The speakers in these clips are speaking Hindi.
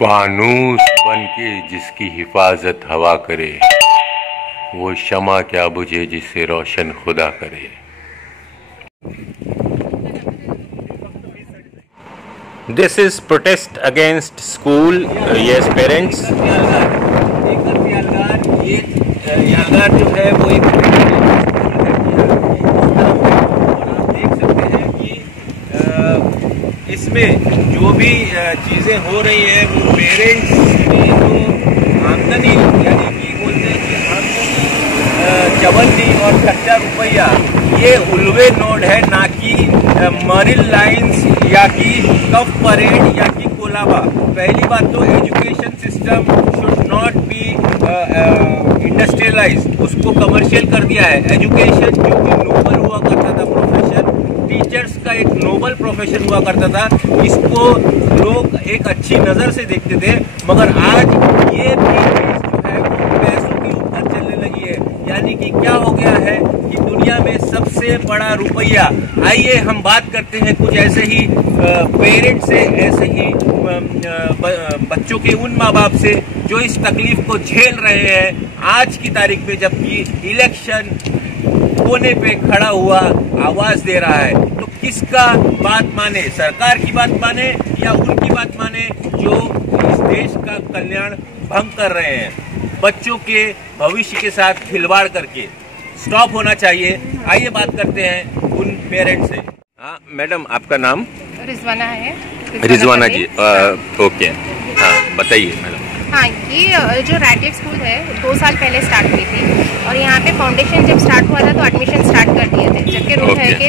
फानूस बनके जिसकी हिफाजत हवा करे, वो शमा क्या बुझे जिसे रोशन खुदा करे। This is protest against school. Yes, parents. ये यालगार जो है वो एक आप देख सकते हैं कि इसमें जो भी चीज़ें हो रही हैं वो पेरेंट्स की जो आमदनी यानी कि बोलते हैं कि आमदनी चवन्नी और खर्चा रुपया, ये उल्वे नोड है, ना कि मरीन लाइंस या कि कफ परेड या कि कोलाबा। पहली बात तो education system should not be industrialise, उसको कमर्शियल कर दिया है। एजुकेशन जो कि नोबल हुआ करता था प्रोफेशन, टीचर्स का एक नोबल प्रोफेशन हुआ करता था, इसको लोग एक अच्छी नज़र से देखते थे, मगर आज ये जो है वो पैसों के ऊपर चलने लगी है। यानी कि क्या हो गया है कि दुनिया में सबसे बड़ा रुपया। आइए हम बात करते हैं कुछ ऐसे ही पेरेंट्स से, ऐसे ही बच्चों के उन माँ बाप से जो इस तकलीफ को झेल रहे हैं आज की तारीख में, जबकि इलेक्शन कोने पे खड़ा हुआ आवाज दे रहा है। तो किसका बात माने, सरकार की बात माने या उनकी बात माने जो इस देश का कल्याण भंग कर रहे हैं, बच्चों के भविष्य के साथ खिलवाड़ करके। स्टॉप होना चाहिए। आइए बात करते हैं उन पेरेंट्स से। हाँ मैडम, आपका नाम? रिजवाना है। रिजवाना जी, ओके। हाँ बताइए मैडम। हाँ, ये जो रैडक्लिफ स्कूल है 2 साल पहले स्टार्ट हुई थी और यहाँ पे फाउंडेशन जब स्टार्ट हुआ था तो एडमिशन स्टार्ट कर दिए थे, जबकि रूल है कि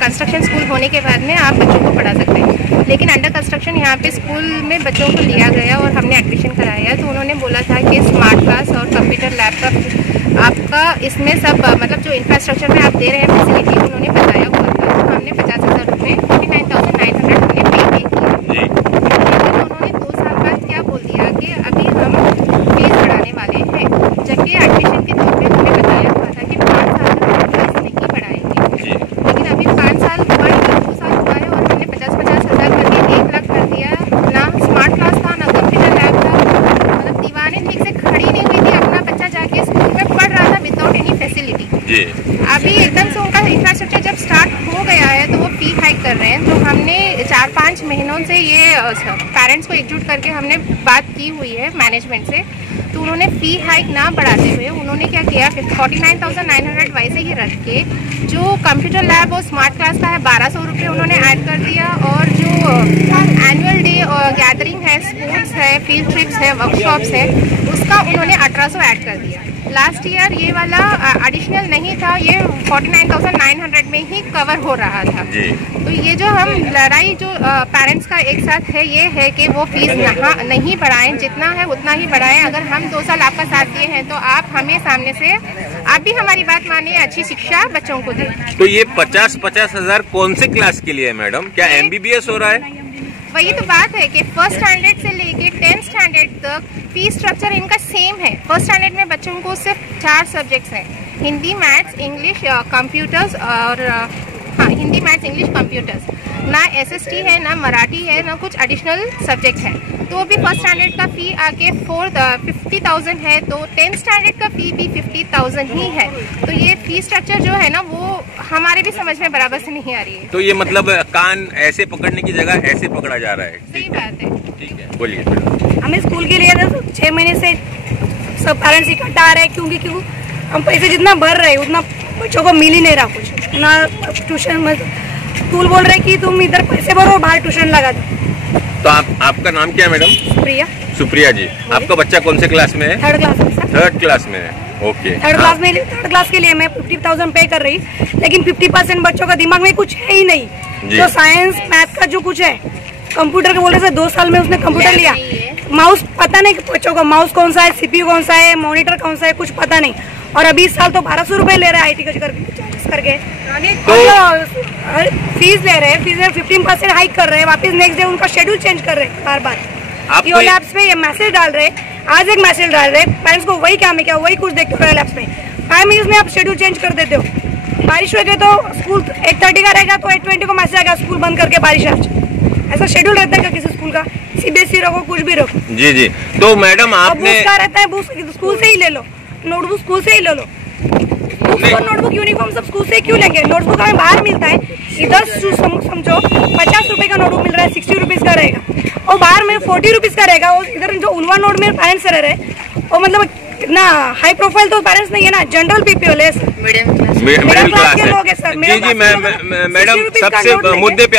कंस्ट्रक्शन स्कूल होने के बाद में आप बच्चों को पढ़ा सकते हैं। लेकिन अंडर कंस्ट्रक्शन यहाँ पे स्कूल में बच्चों को लिया गया और हमने एडमिशन कराया, तो उन्होंने बोला था कि स्मार्ट क्लास और कंप्यूटर लैपटॉप आपका इसमें सब मतलब जो इंफ्रास्ट्रक्चर में आप दे रहे हैं फैसिलिटी उन्होंने बताया हुआ था। तो हमने 50,000 रुपये 49,900 हमने पे किए। उन्होंने 2 साल बाद क्या बोल दिया कि अभी हम फीस बढ़ाने वाले हैं, जबकि एडमिशन के तौर पे हमने बताया हुआ था कि 5 साल तक हम फीस नहीं बढ़ाएंगे। लेकिन अभी 5 साल हुआ है, 2 साल हुआ है और हमने 50,000 करके 1 लाख कर दिया। ना स्मार्ट क्लास था, ना कंप्यूटर लैब था, मतलब दीवारें ठीक से खड़ी नहीं हुई थी, अपना बच्चा जाके स्कूल में पढ़ रहा था विदाउट एनी फैसिलिटी। अभी एकदम से उनका इंफ्रास्ट्रक्चर जब स्टार्ट हो गया है तो वो फी हाइक कर रहे हैं। तो हमने 4-5 महीनों से ये पेरेंट्स को एकजुट करके हमने बात की हुई है मैनेजमेंट से, तो उन्होंने फ़ी हाइक ना बढ़ाते हुए उन्होंने क्या किया, 49,900 वैसे ही रख के जो कंप्यूटर लैब और स्मार्ट क्लास का है 1,200 रुपये उन्होंने ऐड कर दिया, और जो एनुअल डे और गैदरिंग है, स्पोर्ट्स है, फील्ड ट्रिप्स है, वर्कशॉप्स है, उसका उन्होंने 1,800 ऐड कर दिया। लास्ट ईयर ये वाला एडिशनल नहीं था, ये 49,900 में ही कवर हो रहा था। तो ये जो हम लड़ाई जो पेरेंट्स का एक साथ है ये है कि वो फीस नहीं बढ़ाएं, जितना है उतना ही बढ़ाएं। अगर हम 2 साल आपका साथ दिए हैं तो आप हमें सामने से आप भी हमारी बात मानिए, अच्छी शिक्षा बच्चों को दें। तो ये 50 हज़ार कौन से क्लास के लिए है मैडम? क्या MBBS हो रहा है? वही तो बात है कि फर्स्ट स्टैंडर्ड से लेके 10th स्टैंडर्ड तक फीस स्ट्रक्चर इनका सेम है। फर्स्ट स्टैंडर्ड में बच्चों को सिर्फ 4 सब्जेक्ट्स हैं, हिंदी, मैथ्स, इंग्लिश, कंप्यूटर्स और हिंदी, मैथ्स, इंग्लिश, कंप्यूटर्स। ना SST है, ना मराठी है, ना कुछ एडिशनल सब्जेक्ट है। तो भी फर्स्ट स्टैंडर्ड का फ़ी आके 50,000 है, तो 10th स्टैंडर्ड का फ़ी भी 50,000 ही है। तो ये फ़ी स्ट्रक्चर जो है ना वो हमारे भी समझ में बराबर से नहीं आ रही है। तो ये मतलब कान ऐसे पकड़ने की जगह ऐसे पकड़ा जा रहा है। सही बात है। ठीक है, बोलिए। हमें स्कूल के लिए 6 महीने से सब पेरेंट्स इकट्ठा आ रहे हैं, क्योंकि हम पैसे जितना भर रहे हैं उतना बच्चों को मिल ही नहीं रहा कुछ ना। ट्यूशन स्कूल बोल रहे कि तुम इधर पैसे भरो और बाहर ट्यूशन लगा दो। तो आपका नाम क्या है मैडम? सुप्रिया। सुप्रिया जी, आपका बच्चा कौन से क्लास में है? 3rd क्लास में सर। 3rd क्लास में है, ओके। 3rd क्लास के लिए मैं 50,000 पे कर रही, लेकिन 50% बच्चों का दिमाग में कुछ है ही नहीं। तो साइंस मैथ का जो कुछ है, कंप्यूटर का बोल रहे थे 2 साल में उसने कंप्यूटर लिया, माउस पता नहीं बच्चों को माउस कौन सा है, CPU कौन सा है, मॉनिटर कौन सा है, कुछ पता नहीं। और अभी इस साल तो 1,200 रुपए ले रहे हैं IT का करके, तो फीस ले रहे हैं, फीस 15% हाइक कर रहे हैं, वापस नेक्स्ट डे उनका शेड्यूल चेंज कर रहे हैं बार-बार। यो लैब्स पे ये मैसेज डाल रहे हैं, आज एक मैसेज डाल रहे हैं, पेरेंट्स को वही काम है क्या, वही कुछ देखते हो लैब्स में। 5 मिनट में आप शेड्यूल चेंज कर देते हो। बारिश हो गई तो स्कूल 8:30 का रहेगा तो 8:20 को मैसेज आएगा स्कूल बंद करके बारिश आज। ऐसा शेड्यूल रहता है क्या किसी स्कूल का? CBSE रखो, कुछ भी रखो। जी जी। तो मैडम आपने बुक्स का रहता है, बुक्स स्कूल से ही ले लो, नोटबुक स्कूल से ही ले लो। बुक्स और नोटबुक यूनिफॉर्म सब स्कूल से क्यों लेंगे? नोटबुक हमें बाहर मिलता है, इधर समझो 50 रुपए का नोटबुक मिल रहा है, 60 रुपीज का रहेगा, और बाहर में 40 रुपीज का रहेगा। और इधर जो उलवा नोट में पेरेंट्स रह रहे, और मतलब इतना हाई प्रोफाइल तो पेरेंट्स नहीं है ना, जनरल पीपल है, मिडिल क्लास के लोग हैं सर। जी जी। मैडम सबसे मुद्दे पे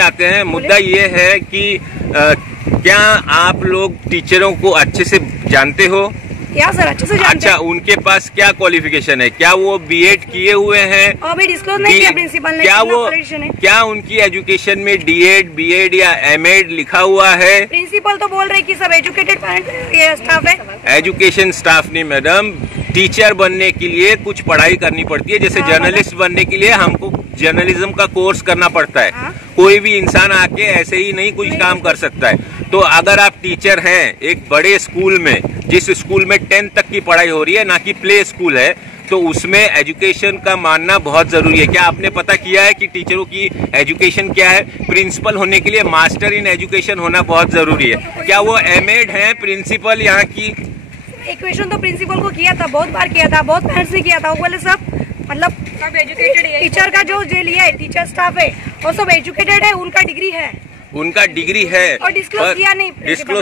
आते हैं। मुद्दा ये है कि क्या आप लोग टीचरों को अच्छे से जानते हो? क्या सर, अच्छे से जानते अच्छा, हैं। उनके पास क्या क्वालिफिकेशन है? क्या वो B.Ed किए हुए हैं? अभी डिस्क्लोज नहीं किया प्रिंसिपल ने। क्या उनकी एजुकेशन में D.Ed, B.Ed या M.Ed लिखा हुआ है? प्रिंसिपल तो बोल रहे कि सब एजुकेटेड स्टाफ है। एजुकेशन स्टाफ नहीं मैडम, टीचर बनने के लिए कुछ पढ़ाई करनी पड़ती है। जैसे जर्नलिस्ट बनने के लिए हमको जर्नलिज्म का कोर्स करना पड़ता है। कोई भी इंसान आके ऐसे ही नहीं कुछ काम कर सकता है। तो अगर आप टीचर हैं एक बड़े स्कूल में, जिस स्कूल में 10th तक की पढ़ाई हो रही है, ना कि प्ले स्कूल है, तो उसमें एजुकेशन का मानना बहुत जरूरी है। क्या आपने पता किया है कि टीचरों की एजुकेशन क्या है? प्रिंसिपल होने के लिए मास्टर इन एजुकेशन होना बहुत जरूरी है। क्या वो M.Ed हैं प्रिंसिपल यहाँ की? एक क्वेश्चन तो प्रिंसिपल को किया था, बहुत बार किया था, बहुत पेरेंट्स ने किया था। वो बोले सब मतलब सब एजुकेटेड है। टीचर का जो लिया है, टीचर स्टाफ है, वो सब एजुकेटेड है, उनका डिग्री है। उनका डिग्री है और डिस्क्लोज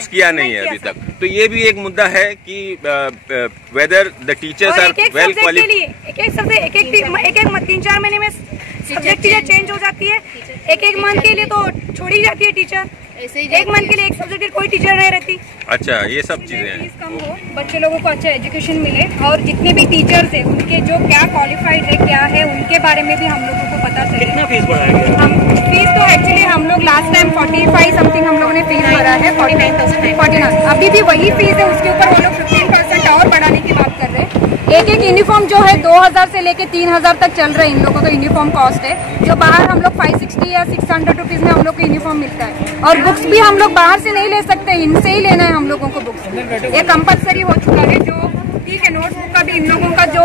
किया नहीं है अभी तक। तो ये भी एक मुद्दा है कि whether the teachers are well qualified. एक सब्जेक्ट 3-4 महीने में सब्जेक्ट टीचर चेंज हो जाती है। एक मंथ के लिए तो छोड़ी जाती है टीचर। एक मंथ के लिए एक सब्जेक्ट कोई टीचर नहीं रहती। अच्छा, ये सब चीजें हैं। फीस कम हो, बच्चे लोगों को अच्छा एजुकेशन मिले, और जितने भी टीचर्स हैं उनके जो क्या क्वालिफाइड है, क्या है, उनके बारे में भी हम लोगों को पता चले। कितना फीस बढ़ाया गया? हम फीस तो एक्चुअली हम लोग लास्ट टाइम 45 समथिंग हम लोगों ने फीस भरा है, 49,000। अभी भी वही फीस है, उसके ऊपर हम लोग 15% और बढ़ाने की बात कर रहे हैं। एक यूनिफॉर्म जो है 2,000 से लेके 3,000 तक चल रहे हैं इन लोगों का यूनिफॉर्म कॉस्ट है, जो बाहर हम लोग 560 या 600 रुपीज में हम लोग को यूनिफॉर्म मिलता है। और बुक्स भी हम लोग बाहर से नहीं ले सकते, इनसे ही लेना है हम लोगों को बुक्स। ये कंपलसरी हो चुका है। जो ठीक है, नोटबुक का भी इन लोगों का जो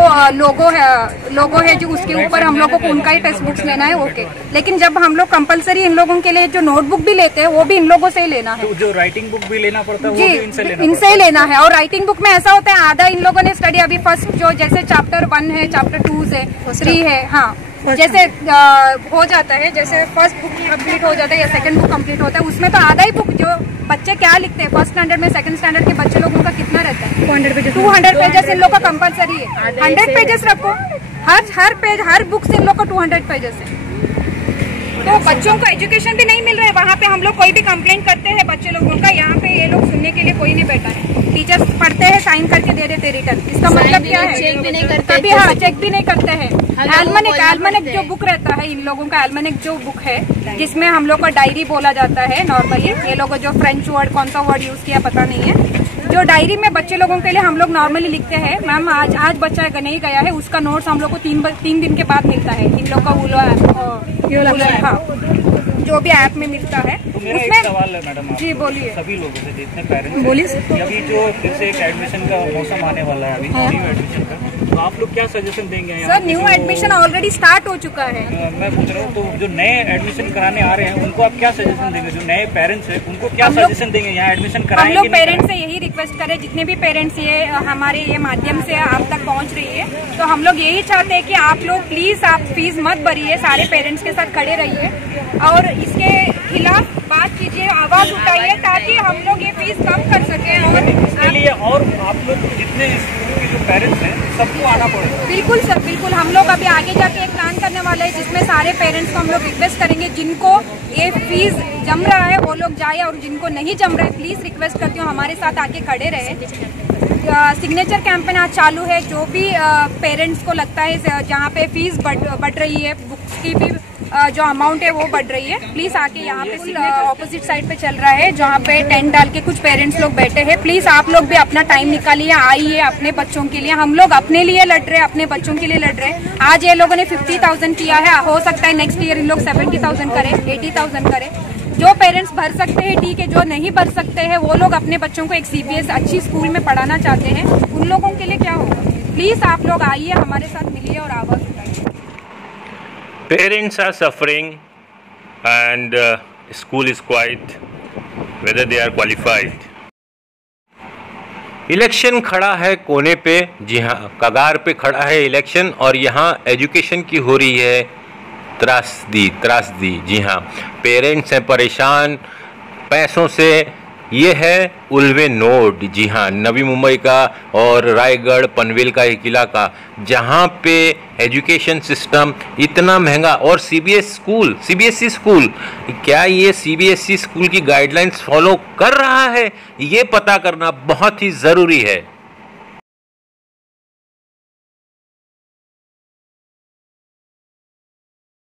लोगो है जो उसके ऊपर हम लोगों को उनका ही टेक्स्ट बुक्स लेना है, ओके। लेकिन जब हम लोग कंपलसरी इन लोगों के लिए जो नोटबुक भी लेते हैं वो भी इन लोगों से ही लेना है। तो जो राइटिंग बुक भी लेना पड़ता है वो भी इनसे ही लेना है। और राइटिंग बुक में ऐसा होता है, आधा इन लोगों ने स्टडी अभी फर्स्ट जो जैसे चैप्टर 1 है, चैप्टर 2 है, 3 है, हाँ जैसे हो जाता है, जैसे फर्स्ट बुक कंप्लीट हो जाता है या सेकंड बुक कंप्लीट होता है, उसमें तो आधा ही बुक जो बच्चे क्या लिखते हैं फर्स्ट स्टैंडर्ड में, सेकंड स्टैंडर्ड के बच्चे लोगों का कितना रहता है? 200 पेजेस इन लोग का कंपलसरी है। 100 पेजेस रखो, हर बुक से इन लोग का 200 पेजेस है। तो बच्चों को एजुकेशन भी नहीं मिल रहा है। वहाँ पे हम लोग कोई भी कंप्लेंट करते हैं बच्चे लोगों का, यहाँ पे ये लोग सुनने के लिए कोई नहीं बैठा है। टीचर्स पढ़ते हैं, साइन करके दे देते रिटर्न। इसका मतलब क्या है? चेक भी नहीं करते, कभी हाँ चेक भी नहीं करते हैं। एल्मनेक जो बुक रहता है इन लोगों का, एल्मनेक जो बुक है जिसमें हम लोग का डायरी बोला जाता है नॉर्मली। ये लोग जो फ्रेंच वर्ड कौन सा वर्ड यूज किया पता नहीं है। जो डायरी में बच्चे लोगों के लिए हम लोग नॉर्मली लिखते हैं, मैम आज बच्चा नहीं गया है, उसका नोट्स हम लोग को 3 दिन के बाद मिलता है। इन लोग का जो भी ऐप में मिलता है। तो मेरा एक सवाल है मैडम, जी बोलिए। सभी लोगों से जितने पेरेंट्स बोलिए, अभी जो फिर से एक एडमिशन का मौसम आने वाला है, अभी न्यू एडमिशन का, तो आप लोग क्या सजेशन देंगे? Sir new admission already start हो चुका है। मैं पूछ रहा हूँ, तो जो नए एडमिशन कराने आ रहे हैं उनको आप क्या सजेशन देंगे? जो नए पेरेंट्स हैं उनको क्या सजेशन देंगे यहाँ एडमिशन कराएं? हम लोग पेरेंट्स से यही रिक्वेस्ट करें, जितने भी पेरेंट्स ये हमारे ये माध्यम से आप तक पहुँच रही है, तो हम लोग यही चाहते हैं कि आप लोग प्लीज आप फीस मत भरिए, सारे पेरेंट्स के साथ खड़े रहिए और इसके खिलाफ बात कीजिए, आवाज उठाइए, ताकि हम लोग ये फीस कम कर सके। और इसके लिए और आप लोग जितने स्कूलों के जो पेरेंट्स हैं सबको आना पड़ेगा। बिल्कुल सर, बिल्कुल। हम लोग अभी आगे जाके एक प्लान करने वाले हैं जिसमें सारे पेरेंट्स को हम लोग रिक्वेस्ट करेंगे, जिनको ये फीस जम रहा है वो लोग जाए, और जिनको नहीं जम रहा है प्लीज रिक्वेस्ट करती हूँ हमारे साथ आके खड़े रहे। सिग्नेचर कैंपेन आज चालू है। जो भी पेरेंट्स को लगता है जहाँ पे फीस बढ़ रही है, बुक्स की भी जो अमाउंट है वो बढ़ रही है, प्लीज आके यहाँ पे ऑपोजिट साइड पे चल रहा है जहाँ पे टेंट डाल के कुछ पेरेंट्स लोग बैठे हैं। प्लीज आप लोग भी अपना टाइम निकालिए, आइए अपने बच्चों के लिए। हम लोग अपने लिए लड़ रहे हैं, अपने बच्चों के लिए लड़ रहे हैं। आज ये लोगों ने 50,000 किया है, हो सकता है नेक्स्ट ईयर इन लोग 70,000 करे, 80,000 करे। जो पेरेंट्स भर सकते हैं ठीक है, जो नहीं भर सकते हैं वो लोग अपने बच्चों को एक CBSE अच्छी स्कूल में पढ़ाना चाहते हैं, उन लोगों के लिए क्या होगा? प्लीज आप लोग आइए, हमारे साथ मिलिए और आवाज उठाइए। Parents are suffering and school is quite whether they are qualified. Election खड़ा है कोने पे, जी हाँ, कगार पे खड़ा है इलेक्शन, और यहाँ एजुकेशन की हो रही है त्रासदी। जी हाँ, पेरेंट्स हैं परेशान पैसों से। ये है उल्वे नोड, जी हाँ, नवी मुंबई का और रायगढ़ पनवेल का एक इलाका, जहाँ पे एजुकेशन सिस्टम इतना महंगा, और सीबीएसई स्कूल, क्या ये सीबीएसई स्कूल की गाइडलाइंस फॉलो कर रहा है, ये पता करना बहुत ही ज़रूरी है।